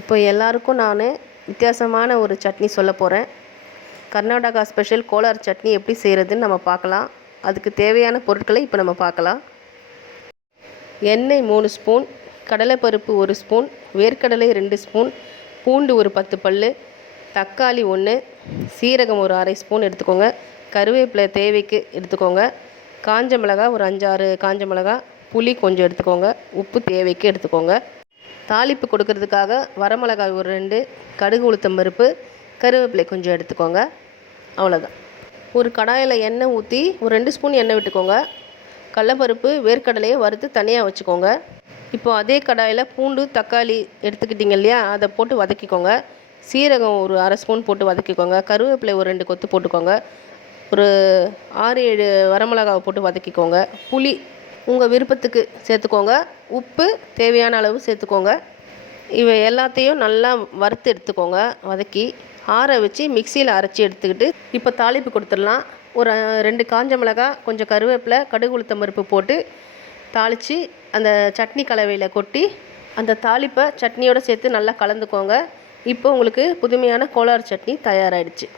இப்போ எல்லாருக்கும் நான் வித்தியாசமான ஒரு சட்னி சொல்ல போகிறேன். கர்நாடகா ஸ்பெஷல் கோலார் சட்னி எப்படி செய்கிறதுன்னு நம்ம பார்க்கலாம். அதுக்கு தேவையான பொருட்களை இப்போ நம்ம பார்க்கலாம். எண்ணெய் 3 ஸ்பூன், கடலைப்பருப்பு 1 ஸ்பூன், வேர்க்கடலை 2 ஸ்பூன், பூண்டு ஒரு 10 பல், தக்காளி 1, சீரகம் ஒரு அரை ஸ்பூன் எடுத்துக்கோங்க, கருவேப்பிலை தேவைக்கு எடுத்துக்கோங்க, காஞ்ச மிளகாய் ஒரு 5-6 காஞ்ச மிளகாய், புளி கொஞ்சம் எடுத்துக்கோங்க, உப்பு தேவைக்கு எடுத்துக்கோங்க. தாளிப்பு கொடுக்கறதுக்காக வரமிளகாய் ஒரு 2, கடுகு உளுத்தம் பருப்பு, கருவேப்பிலை கொஞ்சம் எடுத்துக்கோங்க. அவ்வளோதான். ஒரு கடாயில் எண்ணெய் ஊற்றி ஒரு 2 ஸ்பூன் எண்ணெய் விட்டுக்கோங்க. கடலைப்பருப்பு வேர்க்கடலையை வறுத்து தனியாக வச்சுக்கோங்க. இப்போ அதே கடாயில் பூண்டு தக்காளி எடுத்துக்கிட்டிங்க இல்லையா, அதை போட்டு வதக்கிக்கோங்க. சீரகம் ஒரு அரை ஸ்பூன் போட்டு வதக்கிக்கோங்க. கருவேப்பிலை ஒரு 2 கொத்து போட்டுக்கோங்க. ஒரு 6-7 வரமிளகாவை போட்டு வதக்கிக்கோங்க. புளி உங்கள் விருப்பத்துக்கு சேர்த்துக்கோங்க. உப்பு தேவையான அளவு சேர்த்துக்கோங்க. இவை எல்லாத்தையும் நல்லா வறுத்து எடுத்துக்கோங்க. வதக்கி ஆற வச்சு மிக்சியில் அரைச்சி எடுத்துக்கிட்டு இப்போ தாளிப்பு கொடுத்துடலாம். ஒரு 2 காஞ்ச மிளகாய், கொஞ்சம் கருவேப்பிலை, கடுகு உளுத்தம் பருப்பு போட்டு தாளித்து அந்த சட்னி கலவையில் கொட்டி அந்த தாளிப்பை சட்னியோடு சேர்த்து நல்லா கலந்துக்கோங்க. இப்போ உங்களுக்கு புதுமையான கோலார் சட்னி தயாராகிடுச்சு.